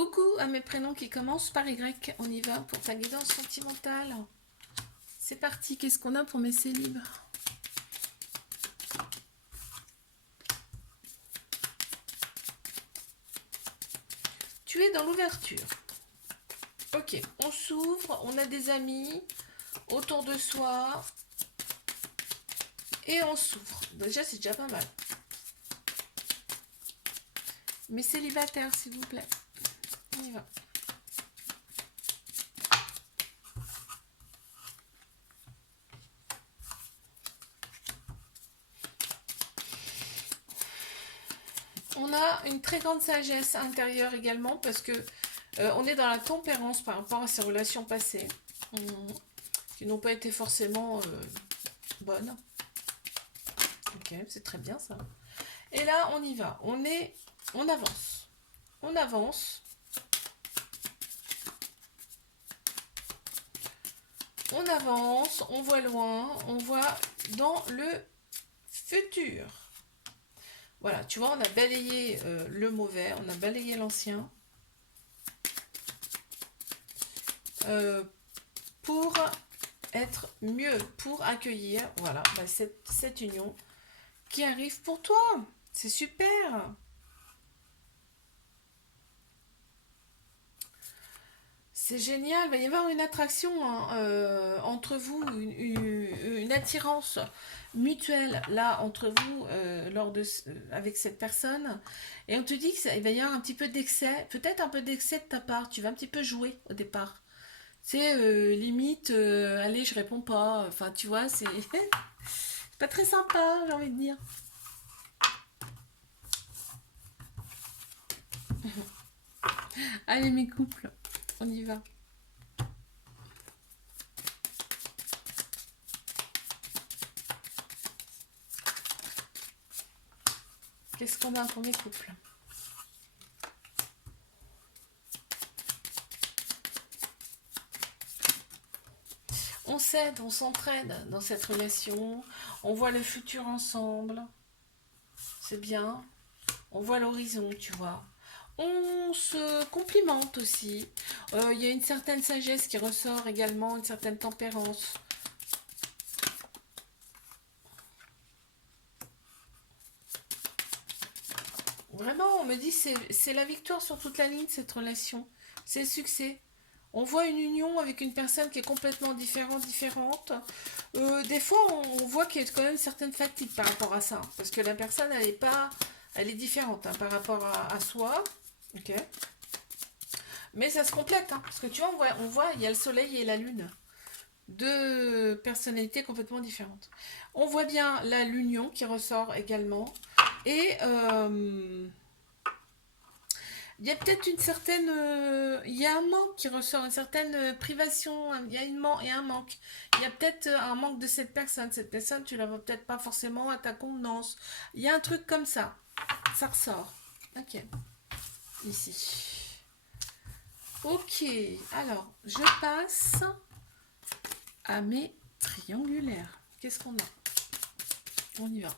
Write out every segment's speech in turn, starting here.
Coucou à mes prénoms qui commencent par Y. On y va pour ta guidance sentimentale. C'est parti. Qu'est-ce qu'on a pour mes célibes? Tu es dans l'ouverture. Ok, on s'ouvre, on a des amis autour de soi et on s'ouvre. Déjà, c'est déjà pas mal. Mes célibataires, s'il vous plaît. On y va. On a une très grande sagesse intérieure également parce que on est dans la tempérance par rapport à ces relations passées qui n'ont pas été forcément bonnes. Ok, c'est très bien ça. Et là, on y va. On avance. On avance. On avance, on voit loin, on voit dans le futur. Voilà, tu vois, on a balayé le mauvais, on a balayé l'ancien. Pour être mieux, pour accueillir, voilà, bah, cette union qui arrive pour toi. C'est super. C'est génial, il va y avoir une attraction hein, entre vous, une attirance mutuelle là entre vous avec cette personne. Et on te dit qu'il va y avoir un petit peu d'excès, peut-être un peu d'excès de ta part. Tu vas un petit peu jouer au départ. C'est limite, allez, je réponds pas. Enfin, tu vois, c'est pas très sympa, j'ai envie de dire. Allez, mes couples, on y va. Qu'est-ce qu'on a pour mes couples? On s'aide, on s'entraide dans cette relation. On voit le futur ensemble. C'est bien. On voit l'horizon, tu vois. On se complimente aussi. Il y a une certaine sagesse qui ressort également, une certaine tempérance. Vraiment, on me dit c'est la victoire sur toute la ligne, cette relation. C'est le succès. On voit une union avec une personne qui est complètement différente. Des fois, on voit qu'il y a quand même une certaine fatigue par rapport à ça. Parce que la personne, elle est différente hein, par rapport à soi. Ok. Mais ça se complète. Hein, parce que tu vois, on voit, il y a le soleil et la lune. Deux personnalités complètement différentes. On voit bien là l'union qui ressort également. Et il y a peut-être une certaine... il y a un manque qui ressort, une certaine privation, il y a un manque. Il y a peut-être un manque de cette personne. Cette personne, tu la vois peut-être pas forcément à ta convenance. Il y a un truc comme ça. Ça ressort. Ok. Ici. Ok. Alors, je passe à mes triangulaires. Qu'est-ce qu'on a? On y va.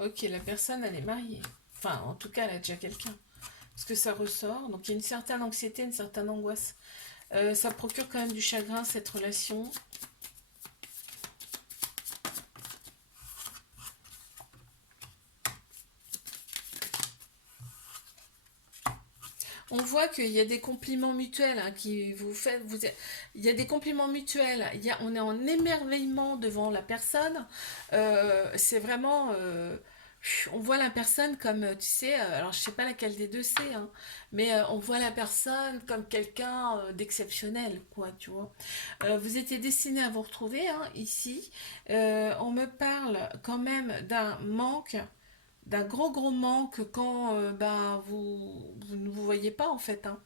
Ok, la personne, elle est mariée. Enfin, en tout cas, elle a déjà quelqu'un. Parce que ça ressort. Donc, il y a une certaine anxiété, une certaine angoisse. Ça procure quand même du chagrin, cette relation. On voit qu'il y a des compliments mutuels hein, qui vous faites. Il y a des compliments mutuels. On est en émerveillement devant la personne. C'est vraiment. On voit la personne comme, tu sais, alors je sais pas laquelle des deux c'est, hein, mais on voit la personne comme quelqu'un d'exceptionnel, quoi, tu vois. Vous étiez destiné à vous retrouver hein, ici. On me parle quand même d'un gros manque quand ben, vous ne vous voyez pas en fait. Hein.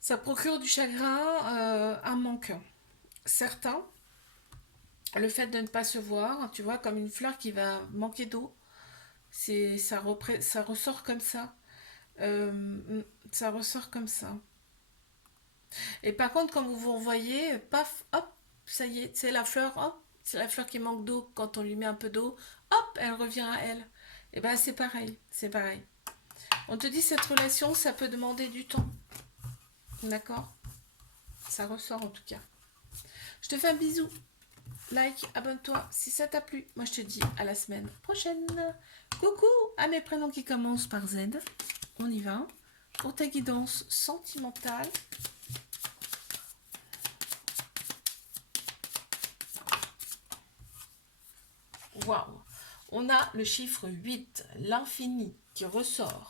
Ça procure du chagrin, un manque certain. Le fait de ne pas se voir, tu vois, comme une fleur qui va manquer d'eau, ça ressort comme ça. Ça ressort comme ça. Et par contre, quand vous vous revoyez, paf, hop, ça y est, c'est la fleur, hop, c'est la fleur qui manque d'eau. Quand on lui met un peu d'eau, hop, elle revient à elle. Et ben c'est pareil, c'est pareil. On te dit cette relation, ça peut demander du temps, d'accord? Ça ressort en tout cas. Je te fais un bisou, like, abonne-toi si ça t'a plu. Moi je te dis à la semaine prochaine. Coucou à mes prénoms qui commencent par Z. On y va. Pour ta guidance sentimentale. Waouh. On a le chiffre 8, l'infini, qui ressort.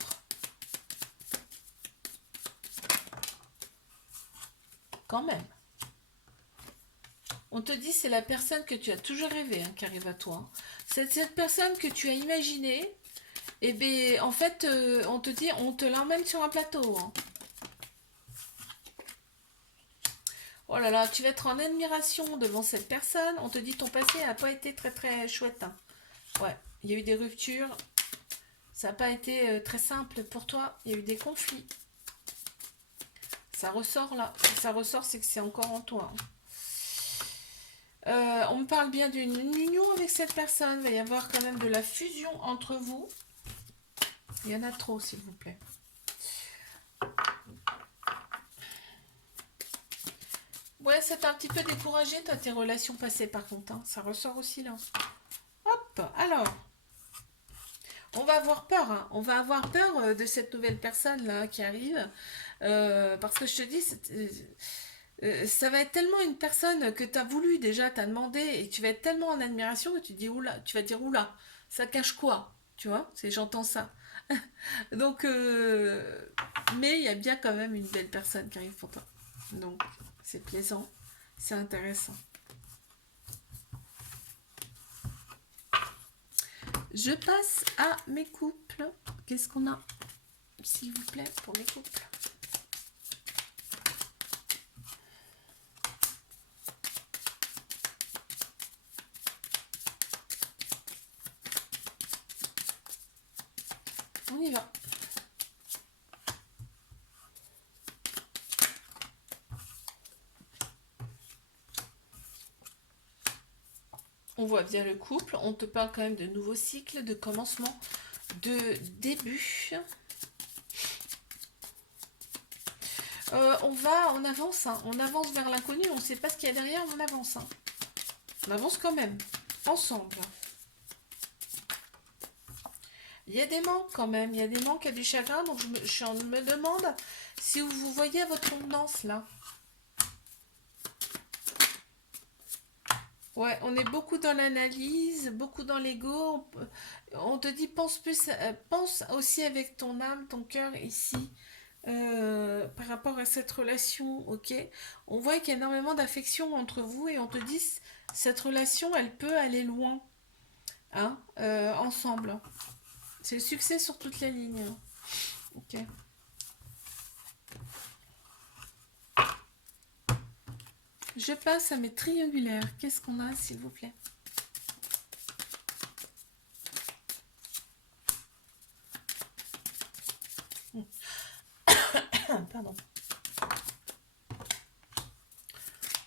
Quand même. On te dit c'est la personne que tu as toujours rêvé qui arrive à toi. C'est cette personne que tu as imaginée. Et bien, en fait, on te dit, on te l'emmène sur un plateau. Oh là là, tu vas être en admiration devant cette personne. On te dit ton passé n'a pas été très très chouette. Ouais, il y a eu des ruptures. Ça n'a pas été très simple pour toi. Il y a eu des conflits. Ça ressort là. Si ça ressort, c'est que c'est encore en toi. On me parle bien d'une union avec cette personne. Il va y avoir quand même de la fusion entre vous. Il y en a trop, s'il vous plaît. Ouais, c'est un petit peu découragé, toi, tes relations passées, par contre. Hein. Ça ressort aussi, là. Hop, alors. On va avoir peur. Hein. On va avoir peur de cette nouvelle personne-là qui arrive. Parce que je te dis, ça va être tellement une personne que tu as voulu déjà, tu as demandé, et tu vas être tellement en admiration que tu dis, oula, tu vas dire, oula, ça cache quoi? Tu vois, c'est j'entends ça. Donc, mais il y a bien quand même une belle personne qui arrive pour toi. Donc, c'est plaisant, c'est intéressant. Je passe à mes couples. Qu'est-ce qu'on a, s'il vous plaît, pour mes couples? On y va. On voit bien le couple. On te parle quand même de nouveaux cycles, de commencement, de début. On avance, hein. On avance vers l'inconnu. On ne sait pas ce qu'il y a derrière, mais on avance. Hein. On avance quand même, ensemble. Il y a des manques quand même. Il y a des manques, il y a du chagrin. Donc je me demande si vous voyez votre contenance là. Ouais, on est beaucoup dans l'analyse, beaucoup dans l'ego. On te dit pense aussi avec ton âme, ton cœur ici, par rapport à cette relation, ok? On voit qu'il y a énormément d'affection entre vous et on te dit cette relation, elle peut aller loin, hein, ensemble. C'est le succès sur toutes les lignes, hein. Ok. Je passe à mes triangulaires. Qu'est-ce qu'on a, s'il vous plaît? Pardon.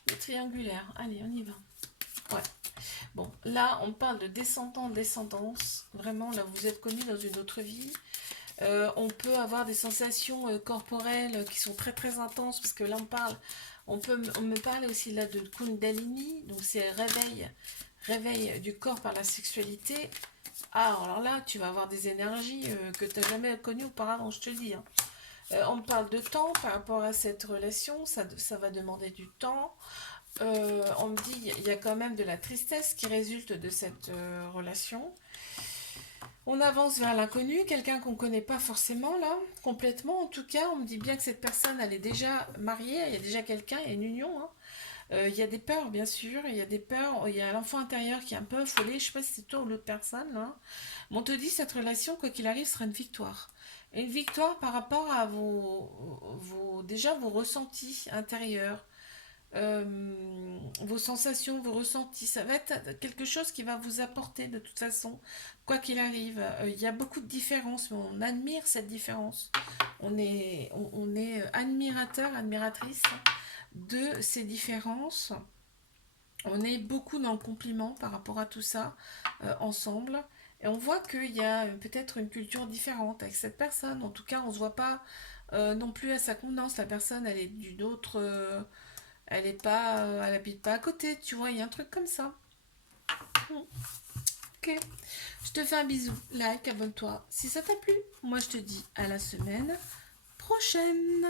Les triangulaires. Allez, on y va. Ouais. Bon, là, on parle de descendant, descendance. Vraiment, là, vous êtes connus dans une autre vie. On peut avoir des sensations corporelles qui sont très très intenses parce que là, on me parle aussi là de Kundalini, donc c'est réveil du corps par la sexualité. Ah, alors là, tu vas avoir des énergies que tu n'as jamais connues auparavant, je te le dis. Hein. On me parle de temps par rapport à cette relation, ça va demander du temps. On me dit il y a quand même de la tristesse qui résulte de cette relation. On avance vers l'inconnu, quelqu'un qu'on ne connaît pas forcément là, complètement en tout cas. On me dit bien que cette personne elle est déjà mariée, il y a déjà quelqu'un, il y a une union. Hein. Il y a des peurs bien sûr, il y a des peurs, il y a l'enfant intérieur qui est un peu affolé, je sais pas si c'est toi ou l'autre personne là. Mais on te dit cette relation quoi qu'il arrive sera une victoire. Une victoire par rapport à déjà vos ressentis intérieurs. vos sensations, vos ressentis. Ça va être quelque chose qui va vous apporter de toute façon, quoi qu'il arrive. Il y a beaucoup de différences, mais on admire cette différence. On est admirateur, admiratrice de ces différences. On est beaucoup dans le compliment par rapport à tout ça ensemble. Et on voit qu'il y a peut-être une culture différente avec cette personne. En tout cas, on ne se voit pas non plus à sa convenance. La personne, elle est d'une autre. Elle est pas. Elle habite pas à côté, tu vois. Il y a un truc comme ça. Hmm. Ok. Je te fais un bisou. Like, abonne-toi si ça t'a plu. Moi, je te dis à la semaine prochaine.